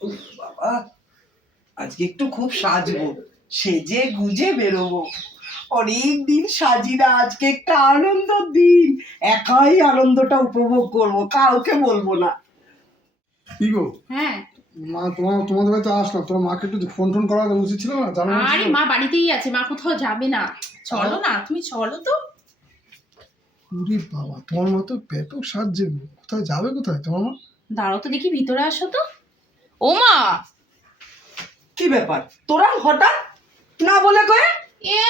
উফ, বাবা। আজকে একটু খুব সাজবো সেজে গুজে বেরোবো। অনেক দিন সাজি না আজকে একটা আনন্দ দিন। একাই আনন্দটা উপভোগ করব কাউকে বলব না। কি গো? হ্যাঁ। মা তোমার তোমাদের বাড়িতে আসলাম। তোমার মাকে একটু ফোন টোন করা উচিত ছিল না? জানো আরে মা বাড়িতেই আছে। মা কোথাও যাবে না। চলো না তুমি চলো তো। উরি বাবা তোমার মা তো ব্যাপক সাহায্য কোথায় যাবে কোথায় তোমার মা? দাঁড়াও তো দেখি ভিতরে আসো তো। ও মা! কি ব্যাপার? তোরা হঠাৎ না বলে কয়ে? এ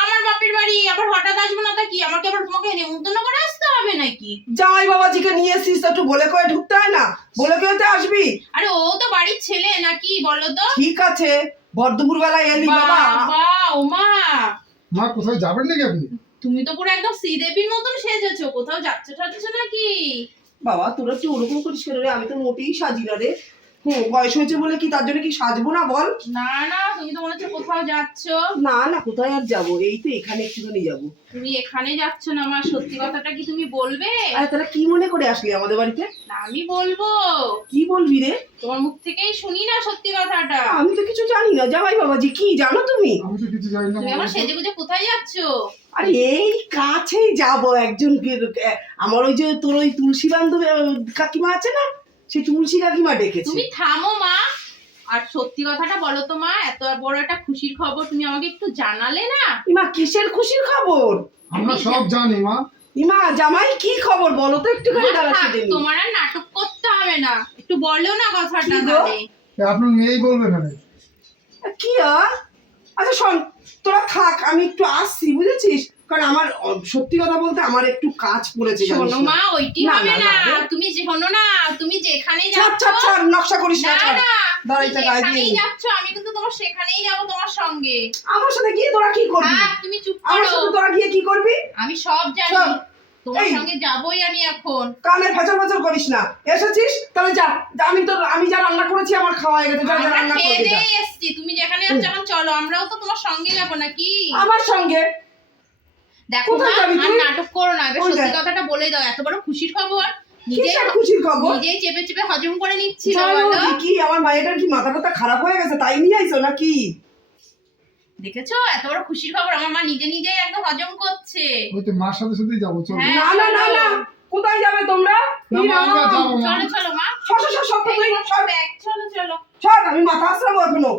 আমার বাপের বাড়ি আবার হঠাৎ আসব না তা কি? আমাকে আবার তোমাকে নেমন্তন্ন করে আসতে হবে নাকি? জামাই বাবাজিকে নিয়ে এসিস তো একটু বলে কয়ে ঢুকতে হয় না? বলে কয়েতে আসবি? আরে ও তো বাড়ির ছেলে নাকি বলো তো। ঠিক আছে ভর দুপুর বেলায় এলি বাবা। বাবা ও মা! মা কোথায় যাবেন নাকি আপনি? তুমি তো পুরো একদম শ্রীদেবীর মতন সেজেছো কোথাও যাচ্ছে টাচ্ছে নাকি? বাবা তোরা কি ওরকম করিস কেন রে? আমি তো মোটেই সাজি না রে। হুম বয়স হয়েছে বলে কি তার জন্য কি সাজবো না বল? না না তুমি তো মনে হচ্ছে কোথাও যাচ্ছো। না না কোথায় আর যাব? এই তো এখানে একটুখানি যাব। তুমি এখানে যাচ্ছ না আমার? সত্যি কথাটা কি তুমি বলবে? আরে তারা কি মনে করে আসলি আমাদের বাড়িতে? না, আমি বলব। কি বলবি রে? তোমার মুখ থেকেই শুনি না সত্যি কথাটা। আমি তো কিছু জানি না। জামাই বাবাজি কি জানো তুমি? আমি তো কিছু জানি না। তুমি আমার সেজে গুজে কোথায় যাচ্ছো? আরে এই কাছেই যাব একজন আমার ওই যে তোর ওই তুলসী বান্ধব কাকিমা আছে না? সেই তুলসী কাকিমা ডেকেছে। তুমি থামো মা। আর সত্যি কথাটা বলো তো মা এত বড় একটা খুশির খবর তুমি আমাকে একটু জানালে না? ইমা কিসের খুশির খবর? আমরা সব জানি মা। ইমা জামাই কি খবর বলো তো একটু মা, দাঁড়া থাক, সেদিন তোমার আর নাটক করতে হবে না। একটু বলো না কথাটা? তাহলে। এ, আপনার মেয়েই বলবে এখানে। কি আর আচ্ছা শোন তোরা থাক আমি একটু আসছি বুঝেছিস? কারণ আমার সত্যি কথা বলতে আমার একটু কাজ পড়েছে শোনো মা ওইটি হবে না, তুমি যে শোনো না তুমি যেখানে যাচ্ছ ছাড় ছাড় নকশা করিস না ছাড়। গায়ে দিয়ে যাচ্ছ আমি কিন্তু তোমার সেখানেই যাব তোমার সঙ্গে। আমার সাথে গিয়ে তোরা কি করবি? তুমি চুপ আমার করো। সাথে তোরা গিয়ে কি করবি? আমি সব জানি। তোমার সঙ্গে যাবই আমি এখন। কানে ফেচর ফেচর করিস না। এসেছিস? তাহলে যা। আমি তো আমি যা রান্না করেছি আমার খাওয়া হয়ে গেছে। যা রান্না এসছি। তুমি যেখানে যাচ্ছ এখন চলো। আমরাও তো তোমার সঙ্গে যাব নাকি? আমার সঙ্গে? দেখো যাবি আর নাটক করো না। এবার সত্যি কথাটা বলে দাও। এত বড় খুশির খবর। খুশির খবর? নিজেই চেপে চেপে হজম করে নিচ্ছিল জানো কি, আমার মায়ের কি মাথা খারাপ হয়ে গেছে তাই নিয়ে আইছো নাকি? দেখেছ? এত বড় খুশির খবর। আমার মা নিজে নিজেই একদম হজম করছে। ওই তো মার সাথে সাথেই যাব চলো। হ্যাঁ। না না না না কোথায় যাবে তোমরা। চলো চলো মা। সর সর সর সর তুই, সর। ব্যাগ চলো চলো। সর আমি মাথা আসরাবো এখনও।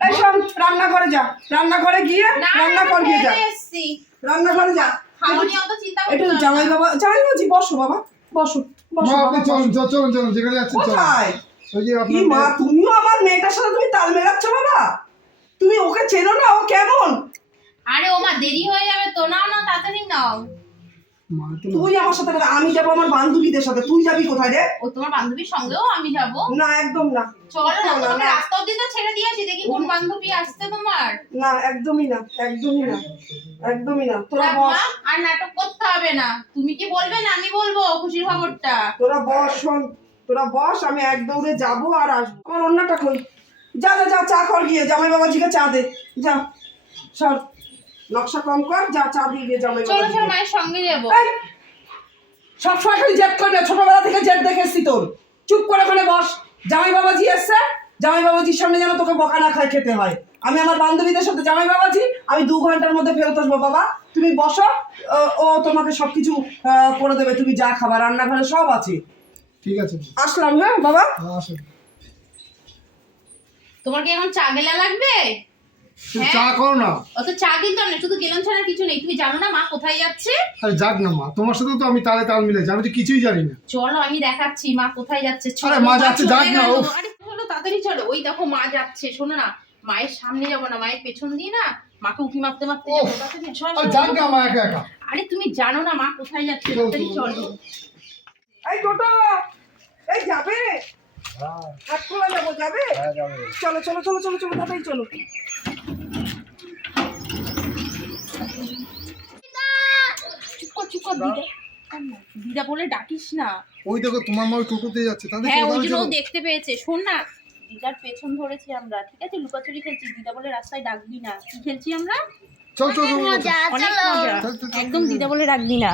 এই রান্নাঘরে যা। রান্নাঘরে গিয়ে না রান্না না কর গিয়ে যা। রান্নাঘরে যা। খাওয়া অত চিন্তা একটু জামাই বাবা জামাই বাবাজি বসো বাবা বসো বসো মা বাবা, আপনি বসো। চলুন চ- চলুন চলুন যেখানে যাচ্ছেন কোথায়? মা তুমিও আমার মেয়েটার সাথে তুমি তাল মেলাচ্ছ বাবা? তুমি ওকে চেনো না? ও কেমন? আরে ও মা দেরি হয়ে যাবে তো নাও না তাড়াতাড়ি নাও। তুই আমার সাথে কথা- আমি যাব আমার বান্ধবীদের সাথে। তুই যাবি কোথায় রে? ও তোমার বান্ধবীর সঙ্গেও আমি যাব। না একদম না। চলো না না, তোমাকে। রাস্তা অব্দি তো ছেড়ে দিয়ে আসি দেখি কোন বান্ধবী আসছে তোমার। না একদমই না একদমই না একদমই না। তোরা বস। আর নাটক করতে হবে না। তুমি কি বলবে না আমি বলব খুশির খবরটা? তোরা বস শোন। তোরা বস আমি এক দৌড়ে যাব আর আসব। আমার অন্যটা কই যা যা যা চা কর গিয়ে জামাই বাবাজিকে চা দে। যা সর। নকশা কম কর যা চা দিয়ে গিয়ে জামাই চলো চলো মায়ের সঙ্গে যাব। সবসময় খালি জেদ করবে ছোটবেলা থেকে জেদ দেখে এসছি তোর। চুপ করে করে বস। জামাই বাবাজি এসছে জামাই বাবাজির সামনে যেন তোকে বকা না খায় খেতে হয়। আমি আমার বান্ধবীদের সাথে জামাই বাবাজি আমি দু ঘণ্টার মধ্যে ফেরত আসব বাবা। তুমি বসো ও- ও তোমাকে সবকিছু আহ, করে দেবে। তুমি যা খাবার রান্নাঘরে সব আছে। ঠিক আছে। আসলাম হ্যাঁ বাবা। হ্যাঁ, আসুন তোমার কি এখন চা গেলা লাগবে? হ্যাঁ? চা করো না। অত চা দিতে হবে না শুধু গেলাম ছাড়া কিছু নেই। তুমি জানো না মা কোথায় যাচ্ছে? আরে যাক না মা তোমার সাথে তো আমি তালে তাল মিলেছি আমি তো কিছুই জানি না। চলো আমি দেখাচ্ছি মা কোথায় যাচ্ছে। আরে মা যাচ্ছে, যাক না, আরে চলো তাড়াতাড়ি চলো। ওই দেখো মা যাচ্ছে শোনো না। মায়ের সামনে যাব না মায়ের পেছন দিয়ে না মাকে উঁকি মারতে মারতে যাব। চলো, আরে যাক না মা একা একা। আরে তুমি জানো না মা কোথায় যাচ্ছে চলো, তাড়াতাড়ি চলো। চলো। এই টোটো এই যাবে? হাত খোলা যাব যাবে চলো চলো চলো চলো চলো চলো চুপ কর দিদা দিদা বলে ডাকিস না ওই দেখো তোমার মা টোটোতে যাচ্ছে তাদের হ্যাঁ ওই জন্য দেখতে পেয়েছে। শোন না দিদার পেছন ধরেছি আমরা ঠিক আছে? লুকাচুরি খেলছি দিদা বলে রাস্তায় ডাকবি না। কি খেলছি আমরা? চল, চল, একদম দিদা বলে ডাকবি না।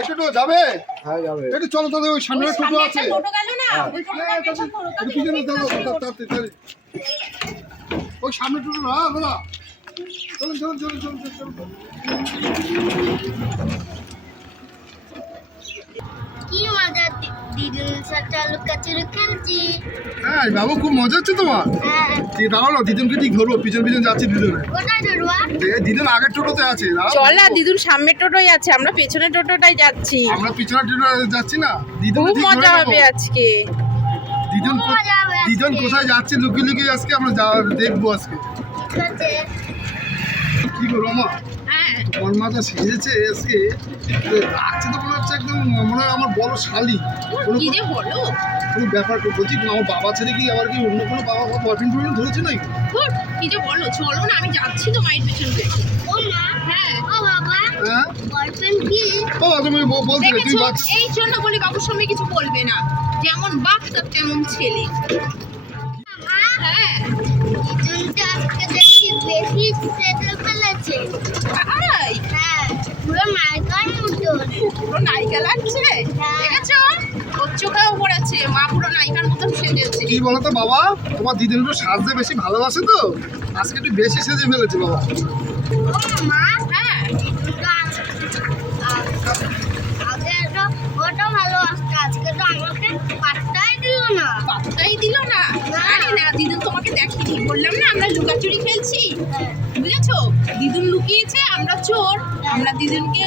একটু যাবে? হ্যাঁ একটু চলো তাদের ওই সামনে টোটো আছে। ওই সামনে টোটো না দাদা চলুন চলুন চলুন চলুন চলুন, চলুন কি মজা হ্যাঁ বাবু খুব মজা হচ্ছে তোমার। হ্যাঁ। ঠিক দিদুনকে ধরবো পিছন পিছন যাচ্ছি দিদুনে কোথায় ধরবা এ, দিদুন আগের টোটোতে আছে চল না দিদুন সামনের টোটোই আছে আমরা পেছনের টোটোটাই যাচ্ছি। আমরা পিছনে টোটো যাচ্ছি না দিদুন খুব ঠিক মজা হবে আজকে। দিদুন খুব কো- মজা হবে আজকে। দিদুন কোথায় যাচ্ছে লুকিয়ে লুকিয়ে আজকে আমরা দেখব আজকে। কি করো মা? হ্যাঁ তোমার মা যা সেজেছে লাগছে তো মনে হচ্ছে একদম মনে হয় আমার বড় শালি। কোনো কি যে কোনো ব্যাপার বলছি আমার বাবা ছেড়ে কি আবার কি অন্য কোনো বাবা বয়ফ্রেন্ড ফ্রেন্ড ধরেছে নাকি? কি যে বলো চলো না আমি যাচ্ছি তো মায়ের পেছন পেছন। ও মা হ্যাঁ। ও বাবা হ্যাঁ? বয়ফ্রেন্ড কি? বাবা তুমি বলছিলে তুই দেখেছ? এই জন্য বলি বাবুর সঙ্গে কিছু বলবে না। যেমন তেমন ছেলে। হ্যাঁ। আজকে দেখি বেশি সেটে তাই হ্যাঁ পুরো পুরো নায়িকা লাগছে? হ্যাঁ। দেখেছ? ওর চোখেও পড়েছে মা পুরো নায়িকার মতন সেজেছে। কি বলতো বাবা? তোমার দিদির একটু সাজতে বেশি ভালোবাসে তো? আজকে একটু বেশি সেজে ফেলেছে বাবা। মা হ্যাঁ দিদুনটা আগে তো ওটা ভালো আসতো আজকে তো আমাকে পাত্তাই দিল না পাত্তাই দিল না না। আরে না দিদুন বললাম না, আমরা লুকাচুরি খেলছি। বুঝেছ? দিদুন লুকিয়েছে, আমরা চোর, আমরা দিদুনকে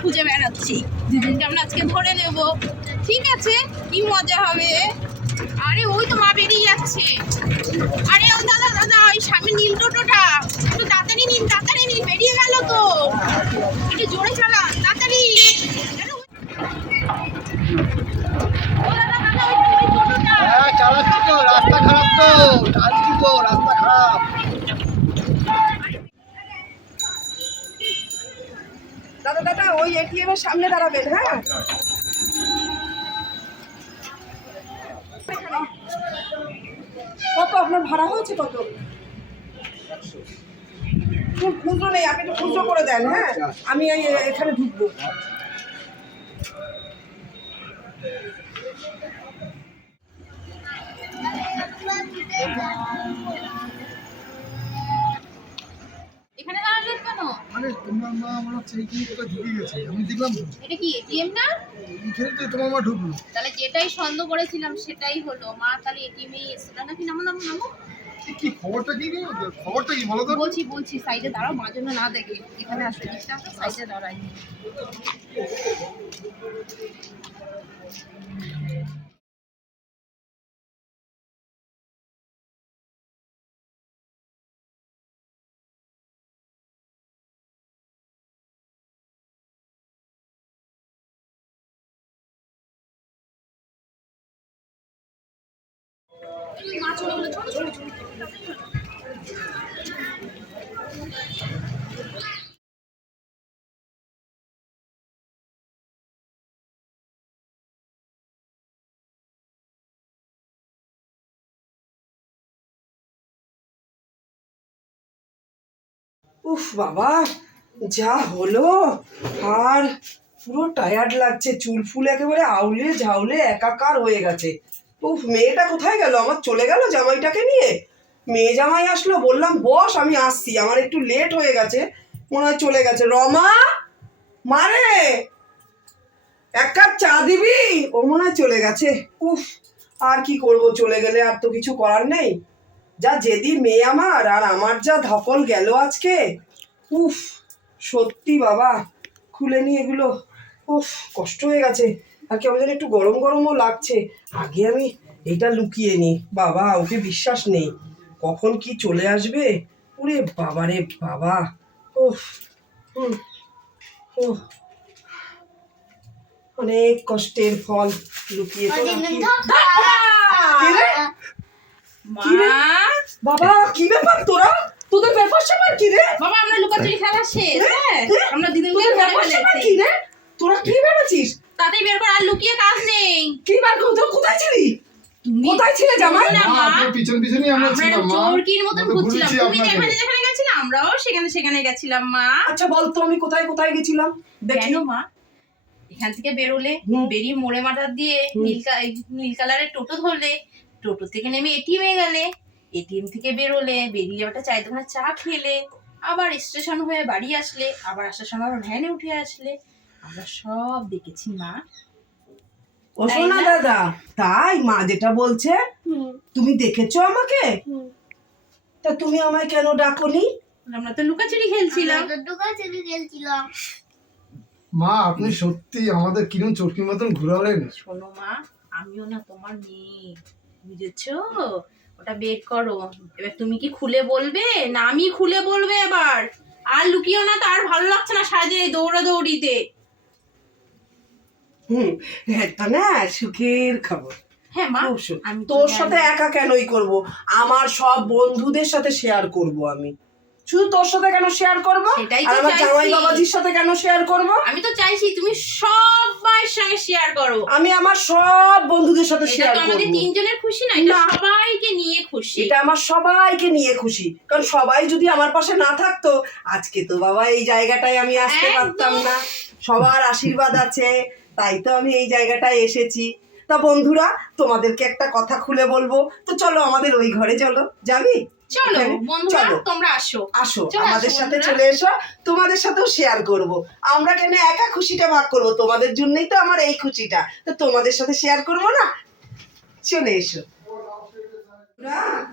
খুঁজে বেড়াচ্ছি। দিদুনকে আমরা আজকে ধরে নেব। ঠিক আছে, কি মজা হবে? আরে, ওই তো মা বেরিয়ে যাচ্ছে। আরে, ও দাদা দাদা, ওই সামনে নীল টোটোটা। একটু তাড়াতাড়ি নিন তাড়াতাড়ি নিন, বেরিয়ে গেল তো। একটু জোরে চালান, তাড়াতাড়ি। হ্যাঁ রাস্তা খারাপ তো। চালাচ্ছি রাস্তা খারাপ। দাদা দাদা, ওই এটিএম এর সামনে দাঁড়াবেন হ্যাঁ? কত আপনার ভাড়া হয়েছে কত? খুচরো নেই, আপনি একটু খুচরো করে দেন হ্যাঁ? আমি এখানে ঢুকবো। এখানে দাঁড়ালেন কেন? আরে তোমার মা মনে হচ্ছে কোথায় ঢুকে গেছে? আমি দেখলাম এটা কি এটিএম না? এইখানে তো তোমার মা ঢুকলো। তাহলে যেটাই সন্দেহ করেছিলাম সেটাই হলো। মা তাহলে এটিএমে এসেছিল নাকি? নামো নামো নামো। কি খবরটা কি গো? খবরটা কি বলো তো? বলছি বলছি সাইডে দাঁড়াও মা যেন না দেখে। এখানে আসো আসো সাইডে দাঁড়াই উফ বাবা, যা হলো। আর পুরো টায়ার্ড লাগছে, চুল ফুল একেবারে আউলে ঝাউলে একাকার হয়ে গেছে। উফ, মেয়েটা কোথায় গেল? আমার চলে গেল জামাইটাকে নিয়ে? মেয়ে জামাই আসলো, বললাম, বস, আমি আসছি। আমার একটু লেট হয়ে গেছে, মনে হয় চলে গেছে। রমা? মারে এক কাপ চা দিবি? ও মনে হয় চলে গেছে। উফ, আর কি করব, চলে গেলে আর তো কিছু করার নেই। যা যেদি মেয়ে আমার, আর আমার যা ধকল গেল আজকে, উফ, সত্যি বাবা, খুলে নি এগুলো। উফ, কষ্ট হয়ে গেছে। আর কেমন যেন একটু গরম গরমও লাগছে। আগে আমি এটা লুকিয়ে নিই। বাবা ওকে বিশ্বাস নেই। কখন কি চলে আসবে? ওরে বাবা রে বাবা। ও হুম উফ। অনেক কষ্টের ফল লুকিয়ে বাবা! কি ব্যাপার তোরা? তোদের ব্যাপার স্যাপার কি রে? বাবা আমরা লুকাচুরি খেলা শেষ হ্যাঁ? আমরা রে? তোরা কি ভেবেছিস? তাতেই বের কর আর লুকিয়ে কাজ নেই। কি বার কোথায় কোথায় ছিলি? কোথায় ছিলে জামাই? না, মা মা। আপনার পিছন পিছনই আমরা আমরা ছিলাম মা। চোরকির মতন ঘুরছিলাম। তুমি যেখানে যেখানে গেছিলে? আমরাও সেখানে সেখানে গেছিলাম মা। আচ্ছা বল তো আমি কোথায় কোথায় গেছিলাম? দেখি। মা? এখান থেকে বেরোলে বেরিয়ে মোড়ে মাথার দিয়ে নীল নীল কালারের টোটো ধরলে টোটো থেকে নেমে এটিএমে গেলে। এটিএম থেকে বেরোলে বেরিয়ে একটা চায়ের দোকানে চা খেলে আবার স্টেশন হয়ে বাড়ি আসলে আবার আসার সময় আবার ভ্যানে উঠে আসলে। আমরা সব দেখেছি মা। ও তাই শোনা না? দাদা তাই মা যেটা বলছে তুমি দেখেছ আমাকে? তা তুমি আমায় কেন ডাকোনি? আমরা তো লুকাচুরি খেলছিলাম। আমরা তো দোকান থেকে গেছিলাম মা আপনি সত্যি আমাদের কিরম চটকির মতন ঘুরালেন? শোনো মা আমিও না তোমার মেয়ে বুঝেছ? ওটা বের করো। এবার তুমি কি খুলে বলবে? না আমি খুলে বলবে এবার। আর লুকিও না তার ভালো লাগছে না সারাদিন এই দৌড়া দৌড়িতে হুম এটা না সুখের খবর। হ্যাঁ মা আমি তোর সাথে একা কেনই করব? আমার সব বন্ধুদের সাথে শেয়ার করব আমি। শুধু তোর সাথে কেন শেয়ার করব? আর আমার জামাই বাবাজির সাথে কেন শেয়ার করব? আমি তো চাইছি তুমি সবার সঙ্গে শেয়ার করো। আমি আমার সব বন্ধুদের সাথে শেয়ার তো আমাদের তিনজনের খুশি না এটা। সবাইকে নিয়ে খুশি। এটা আমার সবাইকে নিয়ে খুশি। কারণ সবাই যদি আমার পাশে না থাকতো আজকে তো বাবা এই জায়গাটায় আমি আসতে পারতাম না। সবার আশীর্বাদ আছে। তাই তো আমি এই জায়গাটায় এসেছি। তা বন্ধুরা তোমাদেরকে একটা কথা খুলে বলব। তো চলো আমাদের ওই ঘরে চলো। যাবি? চলো বন্ধুরা তোমরা আসো। আসো আমাদের সাথে চলে এসো। তোমাদের সাথেও শেয়ার করব। আমরা কেন একা খুশিটা ভাগ করব? তোমাদের জন্যই তো আমার এই খুশিটা। তো তোমাদের সাথে শেয়ার করব না? চলে এসো।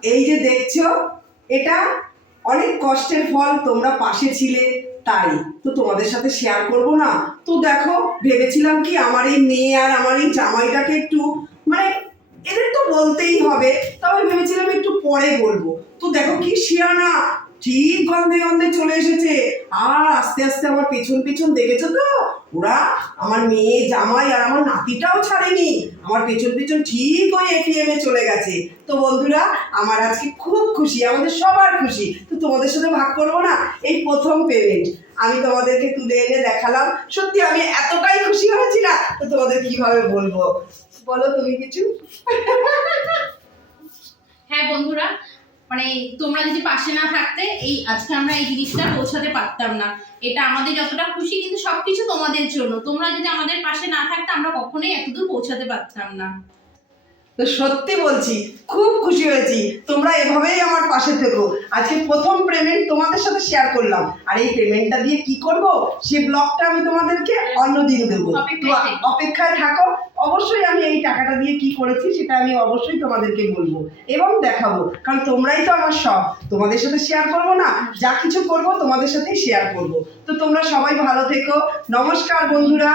এই যে দেখছ এটা অনেক কষ্টের ফল তোমরা পাশে ছিলে, তাই তো তোমাদের সাথে শেয়ার করব না। তো দেখো, ভেবেছিলাম কি আমার এই মেয়ে আর আমার এই জামাইটাকে একটু মানে এদের তো বলতেই হবে, তবে ভেবেছিলাম একটু পরে বলব। তো দেখো কি শিয়ানা ঠিক গন্ধে গন্ধে চলে এসেছে। আর আস্তে আস্তে আমার পেছন পেছন দেখেছ তো? ওরা আমার মেয়ে, জামাই আর আমার নাতিটাও ছাড়েনি। আমার পেছন পেছন ঠিক ওই এটিএম এ চলে গেছে। তো বন্ধুরা, আমার আজকে খুব খুশি, আমাদের সবার খুশি। তো তোমাদের সাথে ভাগ করব না? এই প্রথম পেমেন্ট আমি তোমাদেরকে তুলে এনে দেখালাম। সত্যি আমি এতটাই খুশি হয়েছি না, তো তোমাদের কীভাবে বলব? বলো তুমি কিছু? হ্যাঁ বন্ধুরা মানে তোমরা যদি পাশে না থাকতে, এই আজকে আমরা এই জিনিসটা পৌঁছাতে পারতাম না। এটা আমাদের যতটা খুশি, কিন্তু সবকিছু তোমাদের জন্য। তোমরা যদি আমাদের পাশে না থাকতে, আমরা কখনোই এতদূর পৌঁছাতে পারতাম না। তো সত্যি বলছি খুব খুশি হয়েছি। তোমরা এভাবেই আমার পাশে থেকো। আজকে প্রথম পেমেন্ট তোমাদের সাথে শেয়ার করলাম। আর এই পেমেন্টটা দিয়ে কি করব? সেই ব্লগটা আমি তোমাদেরকে অন্য দিন দেবো তো অপেক্ষায় থাকো। অবশ্যই আমি এই টাকাটা দিয়ে কি করেছি সেটা আমি অবশ্যই তোমাদেরকে বলব এবং দেখাবো। কারণ তোমরাই তো আমার সব। তোমাদের সাথে শেয়ার করব না যা কিছু করব তোমাদের সাথেই শেয়ার করব। তো তোমরা সবাই ভালো থেকো। নমস্কার বন্ধুরা।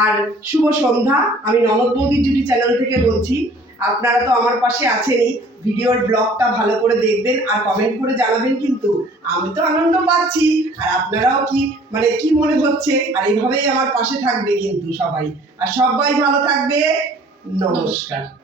আর শুভ সন্ধ্যা। আমি ননদ বৌদি জুটি চ্যানেল থেকে বলছি। আপনারা তো আমার পাশে আছেনই। ভিডিওর ব্লগটা ভালো করে দেখবেন আর কমেন্ট করে জানাবেন কিন্তু আমি তো আনন্দ পাচ্ছি। আর আপনারাও কি মানে কি মনে হচ্ছে? আর এইভাবেই আমার পাশে থাকবে কিন্তু সবাই। আর সবাই ভালো থাকবে। নমস্কার।